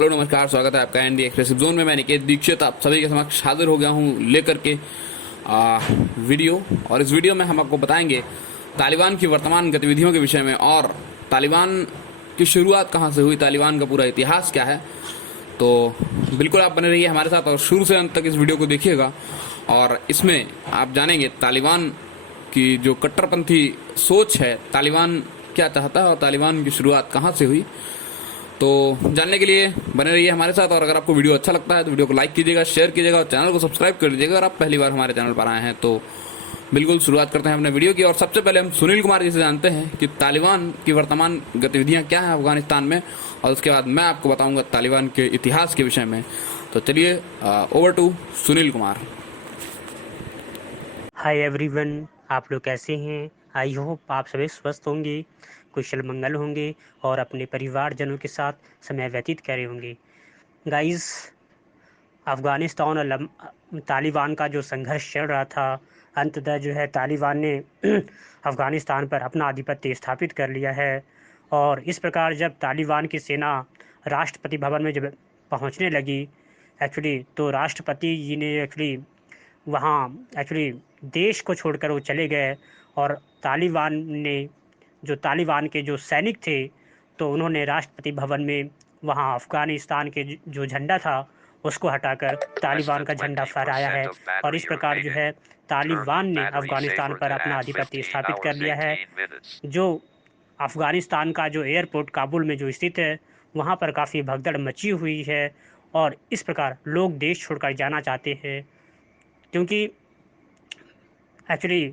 Hello नमस्कार, स्वागत है आपका एनडी एक्सप्रेसिव जोन में। मैं निकेत दीक्षित आप सभी के समक्ष हाजिर हो गया हूँ लेकर के वीडियो। और इस वीडियो में हम आपको बताएंगे तालिबान की वर्तमान गतिविधियों के विषय में और तालिबान की शुरुआत कहाँ से हुई, तालिबान का पूरा इतिहास क्या है। तो बिल्कुल आप बने रहिए हमारे साथ और शुरू से अंत तक इस वीडियो को देखिएगा। और इसमें आप जानेंगे तालिबान की जो कट्टरपंथी सोच है, तालिबान क्या चाहता है और तालिबान की शुरुआत कहाँ से हुई। तो जानने के लिए बने रहिए हमारे साथ। और अगर आपको वीडियो अच्छा लगता है तो वीडियो को लाइक कीजिएगा, शेयर कीजिएगा और चैनल को सब्सक्राइब कर लीजिएगा अगर आप पहली बार हमारे चैनल पर आए हैं। तो बिल्कुल शुरुआत करते हैं अपने वीडियो की। और सबसे पहले हम सुनील कुमार जी से जानते हैं कि तालिबान की वर्तमान गतिविधियां क्या हैं अफगानिस्तान में, और उसके बाद मैं आपको बताऊंगा तालिबान के इतिहास के विषय में। तो चलिए over to Sunil Kumar. Hi everyone, आप लोग कैसे हैं? आई होप आप सभी स्वस्थ होंगे, कुशल मंगल होंगे और अपने परिवारजनों के साथ समय व्यतीत कर रहे होंगे। गाइस, अफ़गानिस्तान और तालिबान का जो संघर्ष चल रहा था, अंततः जो है तालिबान ने अफ़गानिस्तान पर अपना आधिपत्य स्थापित कर लिया है। और इस प्रकार जब तालिबान की सेना राष्ट्रपति भवन में जब पहुंचने लगी तो राष्ट्रपति जी ने वहाँ देश को छोड़कर वो चले गए। और तालिबान ने तालिबान के जो सैनिक थे, तो उन्होंने राष्ट्रपति भवन में वहाँ अफ़गानिस्तान के जो झंडा था उसको हटाकर तालिबान का झंडा फहराया है। और इस प्रकार जो है तालिबान ने अफ़गानिस्तान पर अपना आधिपत्य स्थापित कर लिया है। जो अफ़गानिस्तान का जो एयरपोर्ट काबुल में जो स्थित है, वहाँ पर काफ़ी भगदड़ मची हुई है। और इस प्रकार लोग देश छोड़कर जाना चाहते हैं, क्योंकि एक्चुअली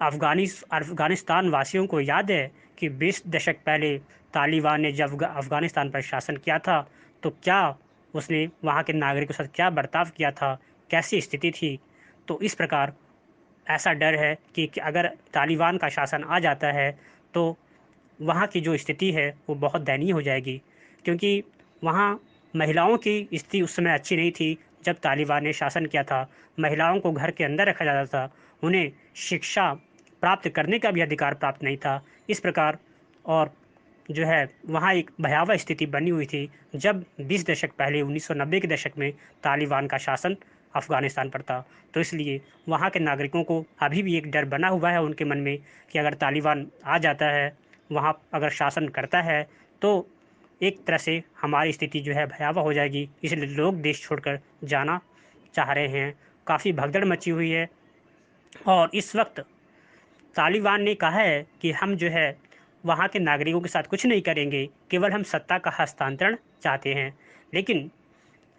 अफ़गानिस्तान वासियों को याद है कि 20 दशक पहले तालिबान ने जब अफ़गानिस्तान पर शासन किया था, तो क्या उसने वहाँ के नागरिकों के साथ क्या बर्ताव किया था, कैसी स्थिति थी। तो इस प्रकार ऐसा डर है कि अगर तालिबान का शासन आ जाता है तो वहाँ की जो स्थिति है वो बहुत दयनीय हो जाएगी, क्योंकि वहाँ महिलाओं की स्थिति उस समय अच्छी नहीं थी। जब तालिबान ने शासन किया था, महिलाओं को घर के अंदर रखा जाता था, उन्हें शिक्षा प्राप्त करने का भी अधिकार प्राप्त नहीं था। इस प्रकार और जो है वहाँ एक भयावह स्थिति बनी हुई थी जब 20 दशक पहले 1990 के दशक में तालिबान का शासन अफ़गानिस्तान पर था। तो इसलिए वहाँ के नागरिकों को अभी भी एक डर बना हुआ है उनके मन में कि अगर तालिबान आ जाता है, वहाँ अगर शासन करता है, तो एक तरह से हमारी स्थिति जो है भयावह हो जाएगी। इसलिए लोग देश छोड़कर जाना चाह रहे हैं। काफ़ी भगदड़ मची हुई है। और इस वक्त तालिबान ने कहा है कि हम जो है वहाँ के नागरिकों के साथ कुछ नहीं करेंगे, केवल हम सत्ता का हस्तांतरण चाहते हैं। लेकिन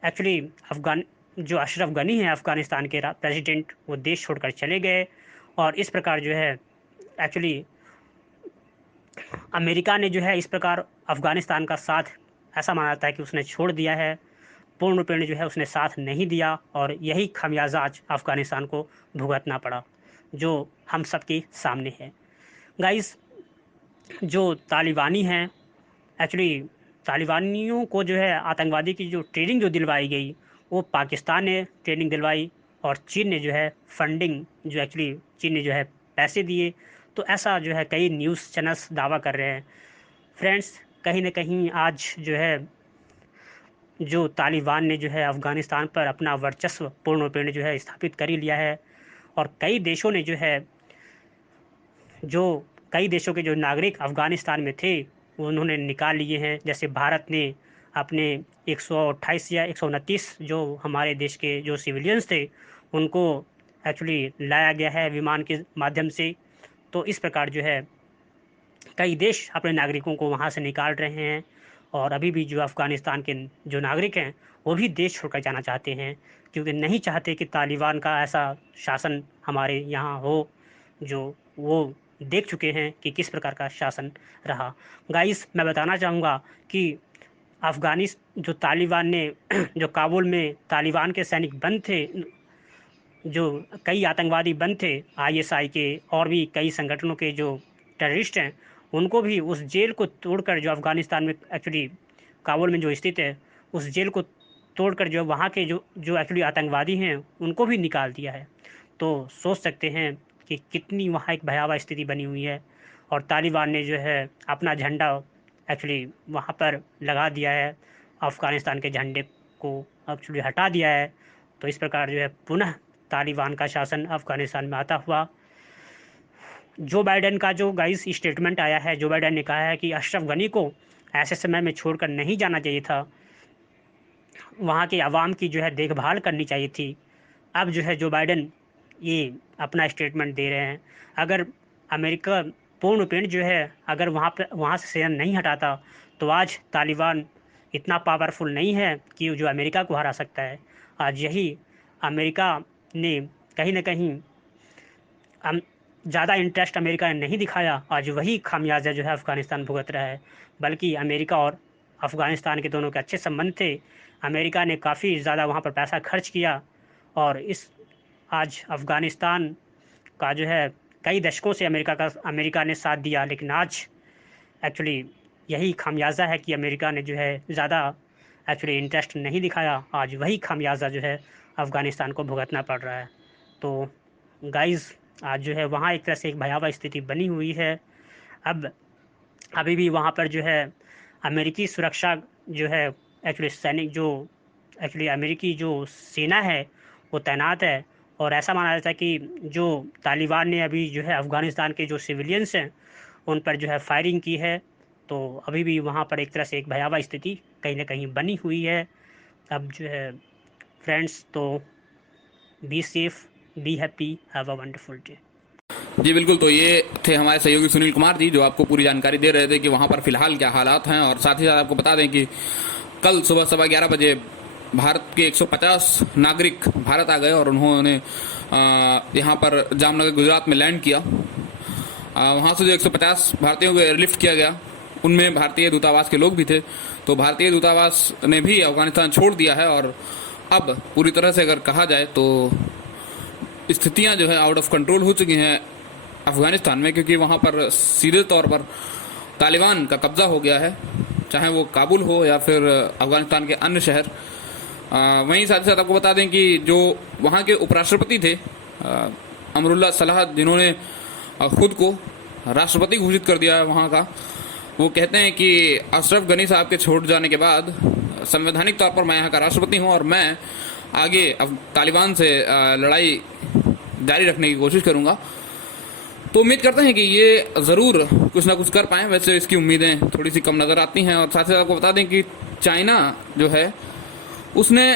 एक्चुअली अफ़गान जो अशरफ गनी है अफ़गानिस्तान के प्रेसिडेंट, वो देश छोड़कर चले गए। और इस प्रकार जो है एक्चुअली अमेरिका ने जो है इस प्रकार अफ़गानिस्तान का साथ ऐसा माना जाता है कि उसने छोड़ दिया है। पूर्ण रूपेण जो है उसने साथ नहीं दिया और यही खमियाजा आज अफ़गानिस्तान को भुगतना पड़ा, जो हम सबके सामने है। गाइस, जो तालिबानी हैं एक्चुअली तालिबानियों को जो है आतंकवादी की जो ट्रेनिंग जो दिलवाई गई, वो पाकिस्तान ने ट्रेनिंग दिलवाई और चीन ने जो है फंडिंग जो चीन ने जो है पैसे दिए। तो ऐसा जो है कई न्यूज़ चैनल्स दावा कर रहे हैं। फ्रेंड्स, कहीं न कहीं आज जो है जो तालिबान ने जो है अफ़गानिस्तान पर अपना वर्चस्व पूर्ण रूपेण जो है स्थापित कर ही लिया है। और कई देशों ने जो है जो कई देशों के जो नागरिक अफ़गानिस्तान में थे, वो उन्होंने निकाल लिए हैं। जैसे भारत ने अपने 128 या 129 जो हमारे देश के जो सिविलियंस थे, उनको एक्चुअली लाया गया है विमान के माध्यम से। तो इस प्रकार जो है कई देश अपने नागरिकों को वहाँ से निकाल रहे हैं। और अभी भी जो अफ़गानिस्तान के जो नागरिक हैं, वो भी देश छोड़कर जाना चाहते हैं, क्योंकि नहीं चाहते कि तालिबान का ऐसा शासन हमारे यहाँ हो, जो वो देख चुके हैं कि किस प्रकार का शासन रहा। गाइस, मैं बताना चाहूँगा कि जो तालिबान ने जो काबुल में तालिबान के सैनिक बंद थे, जो कई आतंकवादी बंद थे आईएसआई के और भी कई संगठनों के जो टेररिस्ट हैं, उनको भी उस जेल को तोड़कर जो अफ़गानिस्तान में काबुल में जो स्थित है, उस जेल को तोड़कर जो वहाँ के जो आतंकवादी हैं, उनको भी निकाल दिया है। तो सोच सकते हैं कि कितनी वहाँ एक भयावह स्थिति बनी हुई है। और तालिबान ने जो है अपना झंडा वहाँ पर लगा दिया है। अफ़गानिस्तान के झंडे को एक्चुअली हटा दिया है। तो इस प्रकार जो है पुनः तालिबान का शासन अफ़गानिस्तान में आता हुआ। जो बाइडेन का जो गाइस स्टेटमेंट आया है, जो बाइडेन ने कहा है कि अशरफ गनी को ऐसे समय में छोड़कर नहीं जाना चाहिए था, वहाँ के आवाम की जो है देखभाल करनी चाहिए थी। अब जो है जो बाइडेन ये अपना स्टेटमेंट दे रहे हैं। अगर अमेरिका पूर्णपेण जो है अगर वहाँ से सेना नहीं हटाता तो आज तालिबान इतना पावरफुल नहीं है कि जो अमेरिका को हरा सकता है। आज यही अमेरिका ने कहीं न कहीं ज़्यादा इंटरेस्ट अमेरिका ने नहीं दिखाया। आज वही खामियाजा जो है अफ़गानिस्तान भुगत रहा है। बल्कि अमेरिका और अफ़गानिस्तान के दोनों के अच्छे संबंध थे। अमेरिका ने काफ़ी ज़्यादा वहाँ पर पैसा खर्च किया और आज अफ़गानिस्तान का जो है कई दशकों से अमेरिका ने साथ दिया, लेकिन आज एक्चुअली यही खामियाजा है कि अमेरिका ने जो है ज़्यादा एक्चुअली इंटरेस्ट नहीं दिखाया। आज वही खामियाजा जो है अफ़गानिस्तान को भुगतना पड़ रहा है। तो गाइज़ आज जो है वहाँ एक तरह से एक भयावह स्थिति बनी हुई है। अब अभी भी वहाँ पर जो है अमेरिकी सुरक्षा जो है एक्चुअली सैनिक जो एक्चुअली अमेरिकी जो सेना है वो तैनात है। और ऐसा माना जाता है कि जो तालिबान ने अभी जो है अफ़गानिस्तान के जो सिविलियंस हैं उन पर जो है फायरिंग की है। तो अभी भी वहाँ पर एक तरह से एक भयावह स्थिति कहीं ना कहीं बनी हुई है। अब जो है फ्रेंड्स, तो be safe, be happy, have a wonderful day. जी बिल्कुल। तो ये थे हमारे सहयोगी सुनील कुमार जी, जो आपको पूरी जानकारी दे रहे थे कि वहाँ पर फिलहाल क्या हालात हैं। और साथ ही साथ आपको बता दें कि कल सुबह 11:15 बजे भारत के 150 नागरिक भारत आ गए और उन्होंने यहाँ पर जामनगर गुजरात में लैंड किया। वहाँ से जो 150 भारतीयों को एयरलिफ्ट किया गया उनमें भारतीय दूतावास के लोग भी थे। तो भारतीय दूतावास ने भी अफगानिस्तान छोड़ दिया है और अब पूरी तरह से अगर कहा जाए तो स्थितियाँ जो है आउट ऑफ कंट्रोल हो चुकी हैं अफगानिस्तान में, क्योंकि वहाँ पर सीधे तौर पर तालिबान का कब्जा हो गया है, चाहे वो काबुल हो या फिर अफगानिस्तान के अन्य शहर। वहीं साथ ही साथ आपको बता दें कि जो वहाँ के उपराष्ट्रपति थे अमरुल्लाह सलाह, जिन्होंने खुद को राष्ट्रपति घोषित कर दिया है वहाँ का, वो कहते हैं कि अशरफ गनी साहब के छोड़ जाने के बाद संवैधानिक तौर पर मैं यहाँ का राष्ट्रपति हूँ और मैं आगे तालिबान से लड़ाई जारी रखने की कोशिश करूँगा। तो उम्मीद करते हैं कि ये ज़रूर कुछ ना कुछ कर पाएँ। वैसे इसकी उम्मीदें थोड़ी सी कम नज़र आती हैं। और साथ ही साथ आपको बता दें कि चाइना जो है उसने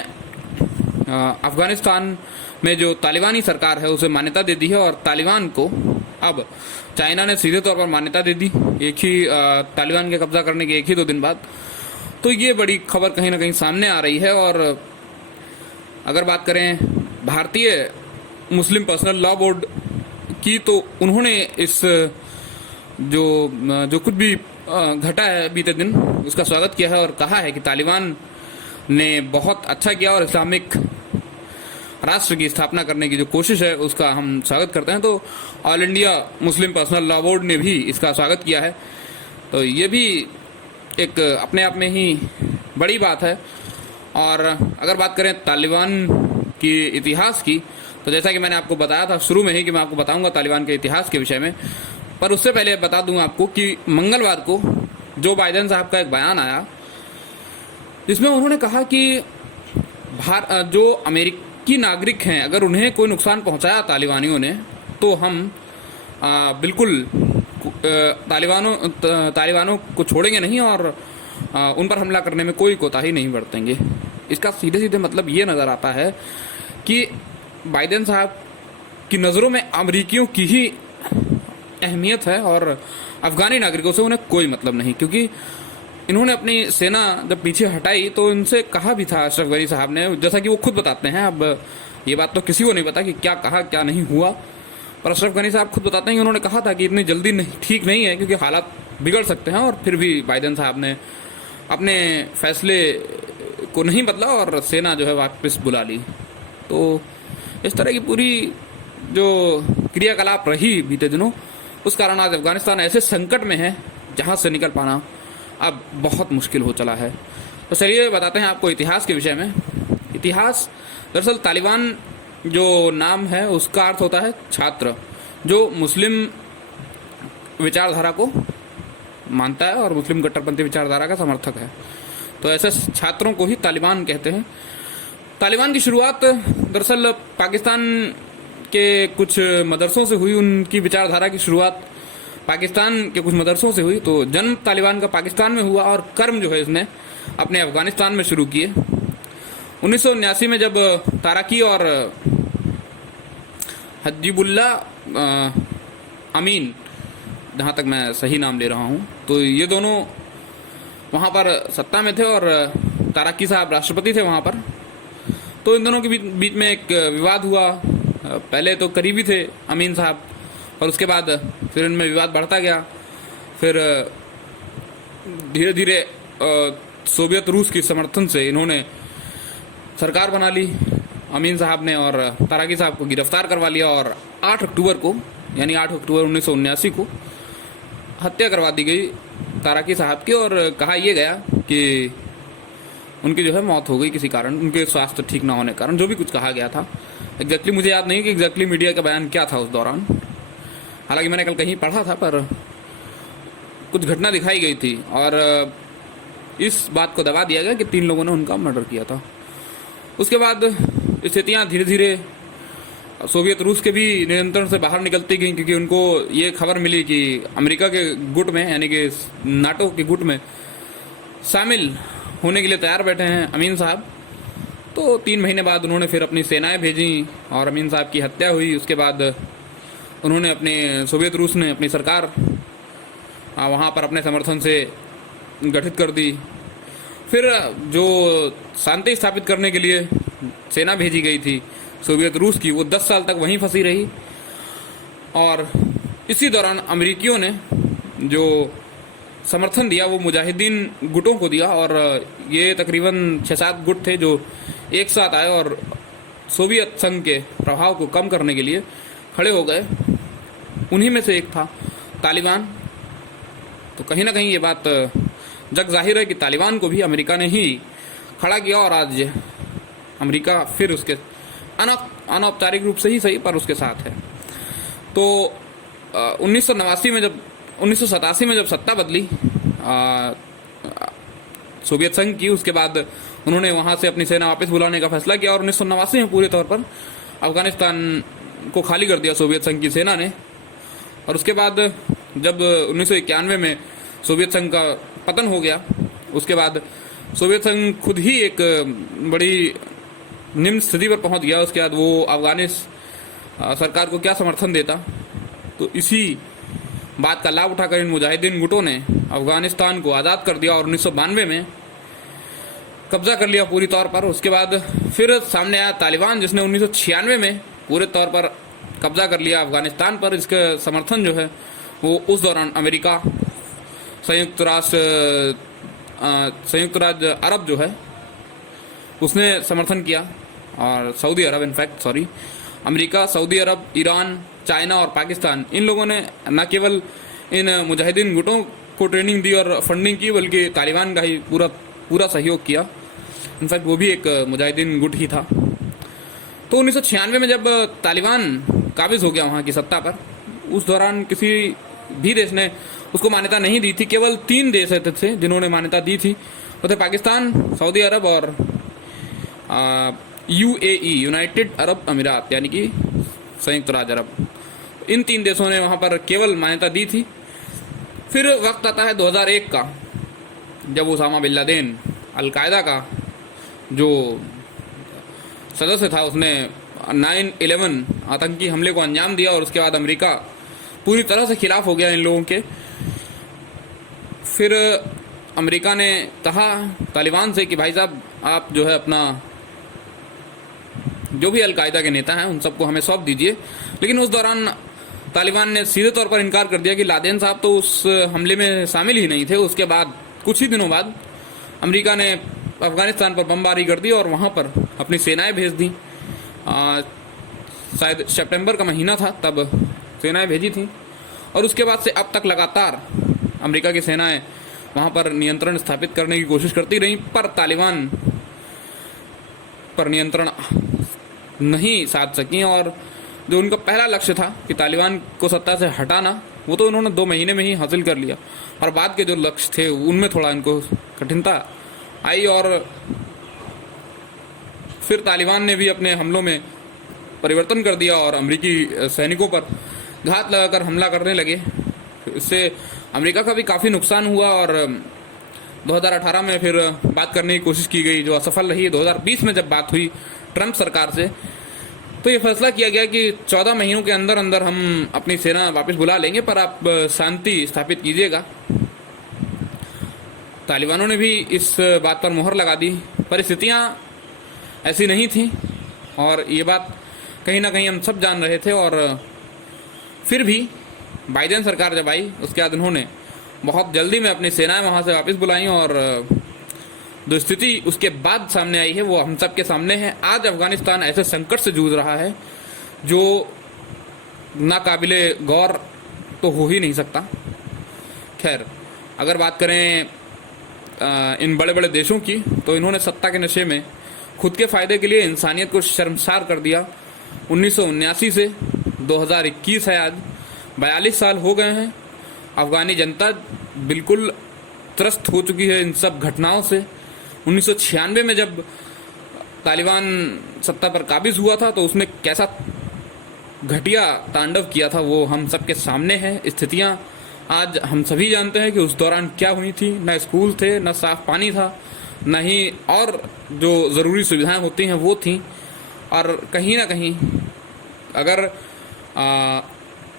अफगानिस्तान में जो तालिबानी सरकार है उसे मान्यता दे दी है और तालिबान को अब चाइना ने सीधे तौर पर मान्यता दे दी एक ही तालिबान के कब्जा करने के 1 ही 2 दिन बाद। तो ये बड़ी खबर कहीं ना कहीं सामने आ रही है। और अगर बात करें भारतीय मुस्लिम पर्सनल लॉ बोर्ड की, तो उन्होंने इस जो कुछ भी घटा है बीते दिन उसका स्वागत किया है और कहा है कि तालिबान ने बहुत अच्छा किया और इस्लामिक राष्ट्र की स्थापना करने की जो कोशिश है उसका हम स्वागत करते हैं। तो all India Muslim personal law board ने भी इसका स्वागत किया है। तो ये भी एक अपने आप में ही बड़ी बात है। और अगर बात करें तालिबान की इतिहास की, तो जैसा कि मैंने आपको बताया था शुरू में ही कि मैं आपको बताऊंगा तालिबान के इतिहास के विषय में, पर उससे पहले बता दूं आपको कि मंगलवार को जो बाइडेन साहब का एक बयान आया जिसमें उन्होंने कहा कि जो अमेरिकी नागरिक हैं अगर उन्हें कोई नुकसान पहुंचाया तालिबानियों ने तो हम बिल्कुल तालिबानों को छोड़ेंगे नहीं और उन पर हमला करने में कोई कोताही नहीं बरतेंगे। इसका सीधे सीधे मतलब ये नज़र आता है कि बाइडेन साहब की नज़रों में अमेरिकियों की ही अहमियत है और अफगानी नागरिकों से उन्हें कोई मतलब नहीं, क्योंकि इन्होंने अपनी सेना जब पीछे हटाई तो इनसे कहा भी था अशरफ गनी साहब ने, जैसा कि वो खुद बताते हैं। अब ये बात तो किसी को नहीं पता कि क्या कहा क्या नहीं हुआ, पर अशरफ गनी साहब खुद बताते हैं कि उन्होंने कहा था कि इतनी जल्दी ठीक नहीं है क्योंकि हालात बिगड़ सकते हैं। और फिर भी बाइडेन साहब ने अपने फैसले को नहीं बदला और सेना जो है वापस बुला ली। तो इस तरह की पूरी जो क्रियाकलाप रही बीते दिनों, उस कारण आज अफगानिस्तान ऐसे संकट में है जहां से निकल पाना अब बहुत मुश्किल हो चला है। तो चलिए बताते हैं आपको इतिहास के विषय में। इतिहास दरअसल तालिबान जो नाम है उसका अर्थ होता है छात्र, जो मुस्लिम विचारधारा को मानता है और मुस्लिम कट्टरपंथी विचारधारा का समर्थक है। तो ऐसे छात्रों को ही तालिबान कहते हैं। तालिबान की शुरुआत दरअसल पाकिस्तान के कुछ मदरसों से हुई। उनकी विचारधारा की शुरुआत पाकिस्तान के कुछ मदरसों से हुई। तो जन्म तालिबान का पाकिस्तान में हुआ और कर्म जो है इसने अपने अफगानिस्तान में शुरू किए। 1979 में जब ताराकी और हजीबुल्ला अमीन, जहाँ तक मैं सही नाम ले रहा हूँ, तो ये दोनों वहाँ पर सत्ता में थे और ताराकी साहब राष्ट्रपति थे वहाँ पर। तो इन दोनों के बीच में एक विवाद हुआ। पहले तो करीबी थे अमीन साहब और उसके बाद फिर इनमें विवाद बढ़ता गया। फिर धीरे धीरे सोवियत रूस की समर्थन से इन्होंने सरकार बना ली अमीन साहब ने, और ताराकी साहब को गिरफ्तार करवा लिया और 8 अक्टूबर को, यानी 8 अक्टूबर 1979 को हत्या करवा दी गई ताराकी साहब की। और कहा यह गया कि उनकी जो है मौत हो गई किसी कारण, उनके स्वास्थ्य ठीक ना होने कारण, जो भी कुछ कहा गया था। एग्जैक्टली मुझे याद नहीं कि एग्जैक्टली मीडिया का बयान क्या था उस दौरान। हालांकि मैंने कल कहीं पढ़ा था, पर कुछ घटना दिखाई गई थी और इस बात को दबा दिया गया कि 3 लोगों ने उनका मर्डर किया था। उसके बाद स्थितियाँ धीरे धीरे सोवियत रूस के भी नियंत्रण से बाहर निकलती गई, क्योंकि उनको ये खबर मिली कि अमेरिका के गुट में, यानी कि नाटो के गुट में शामिल होने के लिए तैयार बैठे हैं अमीन साहब। तो 3 महीने बाद उन्होंने फिर अपनी सेनाएं भेजी और अमीन साहब की हत्या हुई। उसके बाद उन्होंने सोवियत रूस ने अपनी सरकार वहाँ पर अपने समर्थन से गठित कर दी। फिर जो शांति स्थापित करने के लिए सेना भेजी गई थी सोवियत रूस की, वो 10 साल तक वहीं फंसी रही। और इसी दौरान अमेरिकियों ने जो समर्थन दिया वो मुजाहिदीन गुटों को दिया, और ये तकरीबन 6-7 गुट थे जो एक साथ आए और सोवियत संघ के प्रभाव को कम करने के लिए खड़े हो गए। उन्हीं में से एक था तालिबान। तो कहीं ना कहीं ये बात जग जाहिर है कि तालिबान को भी अमेरिका ने ही खड़ा किया, और आज अमेरिका फिर उसके अनौपचारिक रूप से ही सही, पर उसके साथ है। तो 1989 में जब 1987 में जब सत्ता बदली सोवियत संघ की, उसके बाद उन्होंने वहाँ से अपनी सेना वापस बुलाने का फैसला किया और 1989 में पूरे तौर पर अफगानिस्तान को खाली कर दिया सोवियत संघ की सेना ने। और उसके बाद जब 1991 में सोवियत संघ का पतन हो गया, उसके बाद सोवियत संघ खुद ही एक बड़ी निम्न स्थिति पर पहुंच गया। उसके बाद वो अफगानिस्तान सरकार को क्या समर्थन देता। तो इसी बात का लाभ उठाकर इन मुजाहिदीन गुटों ने अफगानिस्तान को आज़ाद कर दिया और 1992 में कब्जा कर लिया पूरी तौर पर। उसके बाद फिर सामने आया तालिबान, जिसने 1996 में पूरे तौर पर कब्जा कर लिया अफगानिस्तान पर। इसका समर्थन जो है वो उस दौरान अमेरिका, संयुक्त राज्य अरब जो है उसने समर्थन किया, और सऊदी अरब, इनफैक्ट सॉरी, अमेरिका, सऊदी अरब, ईरान, चाइना और पाकिस्तान, इन लोगों ने न केवल इन मुजाहिदीन गुटों को ट्रेनिंग दी और फंडिंग की, बल्कि तालिबान का ही पूरा सहयोग किया। इनफैक्ट वो भी एक मुजाहिदीन गुट ही था। तो 1996 में जब तालिबान काबिज हो गया वहाँ की सत्ता पर, उस दौरान किसी भी देश ने उसको मान्यता नहीं दी थी। केवल 3 देश थे जिन्होंने मान्यता दी थी, वो थे पाकिस्तान, सऊदी अरब और UAE, यूनाइटेड अरब अमीरात, यानी कि संयुक्त राज्य अरब। इन 3 देशों ने वहाँ पर केवल मान्यता दी थी। फिर वक्त आता है 2001 का, जब उसामा बिन लादेन, अलकायदा का जो सदस्य था, उसने 9/11 आतंकी हमले को अंजाम दिया, और उसके बाद अमेरिका पूरी तरह से खिलाफ हो गया इन लोगों के। फिर अमेरिका ने कहा तालिबान से कि भाई साहब, आप जो है अपना जो भी अलकायदा के नेता हैं उन सबको हमें सौंप दीजिए। लेकिन उस दौरान तालिबान ने सीधे तौर पर इनकार कर दिया कि लादेन साहब तो उस हमले में शामिल ही नहीं थे। उसके बाद कुछ ही दिनों बाद अमेरिका ने अफगानिस्तान पर बमबारी कर दी और वहाँ पर अपनी सेनाएं भेज दी। शायद सितंबर का महीना था, तब सेनाएं भेजी थी, और उसके बाद से अब तक लगातार अमेरिका की सेनाएं वहाँ पर नियंत्रण स्थापित करने की कोशिश करती रही, पर तालिबान पर नियंत्रण नहीं साध सकी। और जो उनका पहला लक्ष्य था कि तालिबान को सत्ता से हटाना, वो तो उन्होंने 2 महीने में ही हासिल कर लिया, और बाद के जो लक्ष्य थे उनमें थोड़ा इनको कठिनता आई और फिर तालिबान ने भी अपने हमलों में परिवर्तन कर दिया और अमेरिकी सैनिकों पर घात लगाकर हमला करने लगे। इससे अमेरिका का भी काफ़ी नुकसान हुआ और 2018 में फिर बात करने की कोशिश की गई जो असफल रही। 2020 में जब बात हुई ट्रंप सरकार से तो ये फैसला किया गया कि 14 महीनों के अंदर अंदर हम अपनी सेना वापस बुला लेंगे, पर आप शांति स्थापित कीजिएगा। तालिबानों ने भी इस बात पर मुहर लगा दी। परिस्थितियां ऐसी नहीं थी और ये बात कहीं ना कहीं हम सब जान रहे थे, और फिर भी बाइडेन सरकार जब आई उसके बाद उन्होंने बहुत जल्दी में अपनी सेनाएं वहां से वापस बुलाई और जो स्थिति उसके बाद सामने आई है वो हम सब के सामने है। आज अफगानिस्तान ऐसे संकट से जूझ रहा है जो नाकाबिले गौर तो हो ही नहीं सकता। खैर, अगर बात करें इन बड़े बड़े देशों की तो इन्होंने सत्ता के नशे में खुद के फायदे के लिए इंसानियत को शर्मसार कर दिया। 1979 से 2021 है, आज 42 साल हो गए हैं। अफगानी जनता बिल्कुल त्रस्त हो चुकी है इन सब घटनाओं से। 1996 में जब तालिबान सत्ता पर काबिज हुआ था तो उसमें कैसा घटिया तांडव किया था वो हम सब के सामने है। स्थितियां आज हम सभी जानते हैं कि उस दौरान क्या हुई थी। न स्कूल थे, न साफ पानी था, न ही और जो ज़रूरी सुविधाएं होती हैं वो थी। और कहीं ना कहीं अगर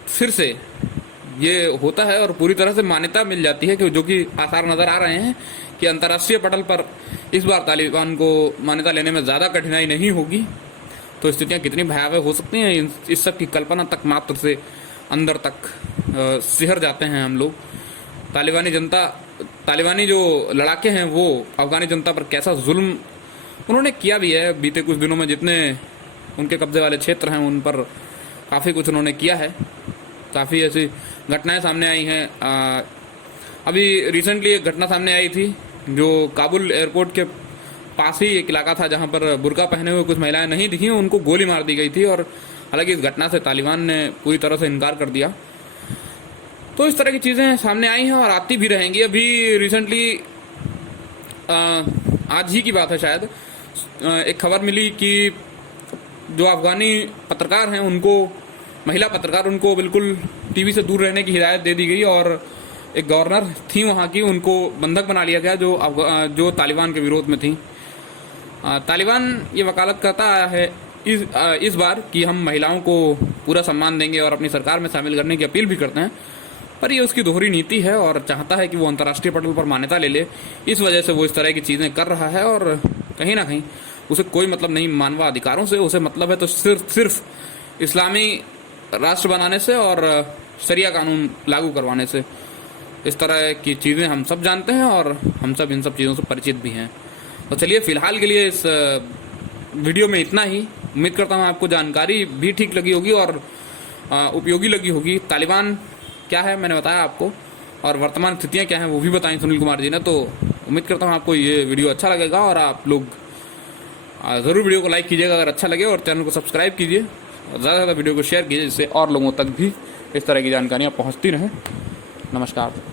फिर से ये होता है और पूरी तरह से मान्यता मिल जाती है कि जो कि आसार नज़र आ रहे हैं कि अंतर्राष्ट्रीय पटल पर इस बार तालिबान को मान्यता लेने में ज़्यादा कठिनाई नहीं होगी, तो स्थितियाँ कितनी भयावह हो सकती हैं इस सब की कल्पना तक मात्र से अंदर तक सिहर जाते हैं हम लोग। तालिबानी जो लड़ाके हैं वो अफगानी जनता पर कैसा जुल्म उन्होंने किया भी है। बीते कुछ दिनों में जितने उनके कब्जे वाले क्षेत्र हैं उन पर काफ़ी कुछ उन्होंने किया है। काफ़ी ऐसी घटनाएं सामने आई हैं। अभी रिसेंटली एक घटना सामने आई थी जो काबुल एयरपोर्ट के पास ही एक इलाका था जहां पर बुर्का पहने हुए कुछ महिलाएं नहीं दिखी, उनको गोली मार दी गई थी। और हालांकि इस घटना से तालिबान ने पूरी तरह से इनकार कर दिया। तो इस तरह की चीज़ें सामने आई हैं और आती भी रहेंगी। अभी रिसेंटली आज ही की बात है शायद, एक खबर मिली कि जो अफगानी पत्रकार हैं उनको, महिला पत्रकार, उनको बिल्कुल टीवी से दूर रहने की हिदायत दे दी गई और एक गवर्नर थी वहाँ की, उनको बंधक बना लिया गया जो तालिबान के विरोध में थी। तालिबान ये वकालत करता है इस बार कि हम महिलाओं को पूरा सम्मान देंगे और अपनी सरकार में शामिल करने की अपील भी करते हैं, पर ये उसकी दोहरी नीति है और चाहता है कि वो अंतर्राष्ट्रीय पटल पर मान्यता ले ले। इस वजह से वो इस तरह की चीज़ें कर रहा है और कहीं ना कहीं उसे कोई मतलब नहीं मानवाधिकारों से, उसे मतलब है तो सिर्फ इस्लामी राष्ट्र बनाने से और शरिया कानून लागू करवाने से। इस तरह की चीज़ें हम सब जानते हैं और हम सब इन सब चीज़ों से परिचित भी हैं। तो चलिए फ़िलहाल के लिए इस वीडियो में इतना ही। उम्मीद करता हूँ आपको जानकारी भी ठीक लगी होगी और उपयोगी लगी होगी। तालिबान क्या है मैंने बताया आपको, और वर्तमान स्थितियाँ क्या हैं वो भी बताई सुनील कुमार जी ने। तो उम्मीद करता हूँ आपको ये वीडियो अच्छा लगेगा और आप लोग ज़रूर वीडियो को लाइक कीजिएगा अगर अच्छा लगे, और चैनल को सब्सक्राइब कीजिए और ज़्यादा से ज़्यादा वीडियो को शेयर कीजिए जिससे और लोगों तक भी इस तरह की जानकारियाँ पहुँचती रहें। नमस्कार।